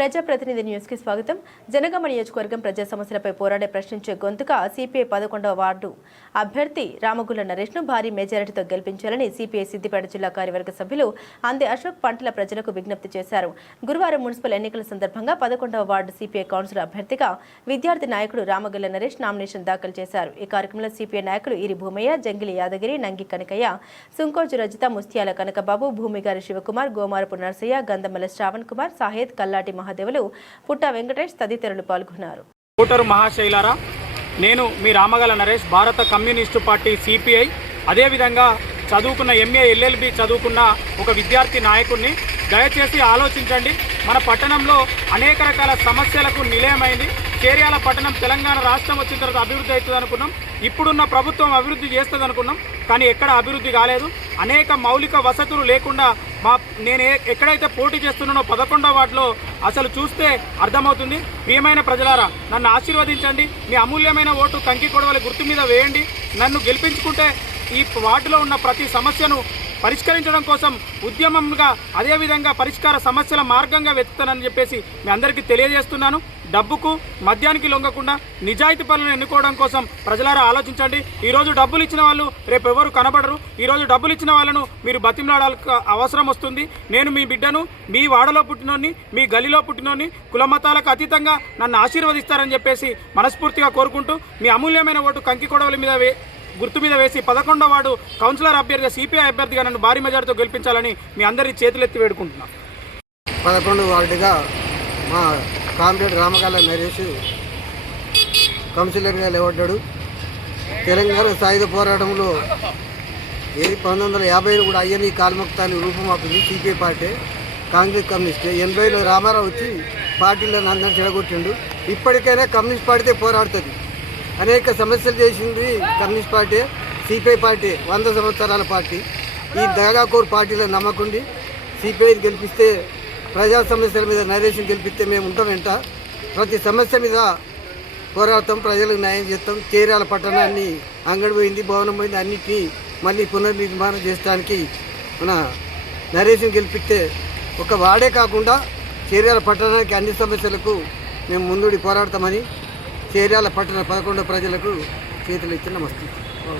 ప్రజాప్రతినిధి న్యూస్ కి స్వాగతం. జనగామ నియోజకవర్గం ప్రజా సమస్యలపై పోరాడే ప్రశ్నించే గొంతుక సిపిఐ 11వ వార్డు అభ్యర్థి రామగుల నరేష్ ను భారీ మెజారిటీతో గెలిపించాలని సిపిఐ సిద్దిపేట జిల్లా కార్యవర్గ సభ్యులు అందే అశోక్ పంటల ప్రజలకు విజ్ఞప్తి చేశారు. గురువారం మున్సిపల్ ఎన్నికల సందర్భంగా 11వ వార్డు సిపిఐ కౌన్సిలర్ అభ్యర్థిగా విద్యార్థి నాయకుడు రామగుల నరేష్ నామినేషన్ దాఖలు చేశారు. ఈ కార్యక్రమంలో సిపిఐ నాయకులు ఈరి భూమయ్య, జంగిలి యాదగిరి, నంగి కనకయ్య, సుంకోజు రజిత, ముస్తియాల కనకబాబు, భూమిగారి శివకుమార్, గోమారపు నర్సయ్య, గంధమల శ్రావణ్ కుమార్, సాహేద్, కల్లాటి మహాదేవులు, పుట్ట వెంకటేష్ తదితరులు పాల్గొన్నారు. ఓటరు మహాశైలారా, నేను మీ రామగల నరేష్, భారత కమ్యూనిస్టు పార్టీ సిపిఐ, అదేవిధంగా చదువుకున్న ఎంఏ ఎల్ఎల్బి చదువుకున్న ఒక విద్యార్థి నాయకుడిని. దయచేసి ఆలోచించండి. మన పట్టణంలో అనేక రకాల సమస్యలకు నిలయమైంది. చేర్యాల పట్టణం తెలంగాణ రాష్ట్రం వచ్చిన తర్వాత అభివృద్ధి అవుతుంది అనుకున్నాం. ఇప్పుడున్న ప్రభుత్వం అభివృద్ధి చేస్తుంది అనుకున్నాం, కానీ ఎక్కడ అభివృద్ధి కాలేదు. అనేక మౌలిక వసతులు లేకుండా నేను ఎక్కడైతే పోటీ చేస్తున్నానో 11వ వార్డులో అసలు చూస్తే అర్థమవుతుంది. ప్రియమైన ప్రజలారా, నన్ను ఆశీర్వదించండి. మీ అమూల్యమైన ఓటు కంకి కొడవలి గుర్తు మీద వేయండి. నన్ను గెలిపించుకుంటే ఈ వార్డులో ఉన్న ప్రతి సమస్యను పరిష్కరించడం కోసం ఉద్యమంగా, అదేవిధంగా పరిష్కార సమస్యల మార్గంగా వెతుకుతానని చెప్పేసి మీ అందరికీ తెలియజేస్తున్నాను. డబ్బుకు మద్యానికి లొంగకుండా నిజాయితీ పనులను ఎన్నుకోవడం కోసం ప్రజలారా ఆలోచించండి. ఈరోజు డబ్బులు ఇచ్చిన వాళ్ళు రేపు ఎవరు కనబడరు. ఈరోజు డబ్బులు ఇచ్చిన వాళ్ళను మీరు బతిమలాడాల్సిన అవసరం వస్తుంది. నేను మీ బిడ్డను, మీ వాడలో పుట్టినోని, మీ గలిలో పుట్టినోని, కులమతాలకు అతీతంగా నన్ను ఆశీర్వదిస్తారని చెప్పేసి మనస్ఫూర్తిగా కోరుకుంటూ మీ అమూల్యమైన ఓటు కంకి కొడవలి మీద గుర్తు మీద వేసి 11వ వార్డు కౌన్సిలర్ అభ్యర్థిగా, సిపిఐ అభ్యర్థిగా నన్ను భారీ మెజార్టీతో గెలిపించాలని మీ అందరి చేతులెత్తి వేడుకుంటున్నాను. 11వ వార్డుగా మా కామ్రేడ్ రామగాల నరేష్ కౌన్సిలర్గా నిలబడ్డాడు. తెలంగాణ సాయుధ పోరాటంలో 1950 కూడా అయ్యని కాల్ముక్తాన్ని రూపుమాపింది సిపిఐ పార్టీ, కాంగ్రెస్ కమ్యూనిస్ట్. 80లో రామారావు వచ్చి పార్టీలను అందరం చెడగొట్టిండు. ఇప్పటికైనా కమ్యూనిస్ట్ పార్టీతే పోరాడుతుంది. అనేక సమస్యలు చేసింది కమ్యూనిస్ట్ పార్టీ. సిపిఐ పార్టీ 100 సంవత్సరాల పార్టీ. ఈ దగాకోర్ పార్టీలో నమ్మకుండి సిపిఐని గెలిపిస్తే, ప్రజా సమస్యల మీద నరేష్ని గెలిపిస్తే మేము ఉంటాం వెంట. ప్రతి సమస్య మీద పోరాడతాం, ప్రజలకు న్యాయం చేస్తాం. చేర్యాల పట్టణాన్ని అంగడి పోయింది, భవనం పోయింది, అన్నిటినీ మళ్ళీ పునర్నిర్మాణం చేయడానికి మన నరేష్ని గెలిపిస్తే ఒక వాడే కాకుండా చేర్యాల పట్టణానికి అన్ని సమస్యలకు మేము ముందుడి పోరాడతామని చేర్యాల పట్టణ 11 ప్రజలకు చేతులు ఇచ్చి నమస్తే.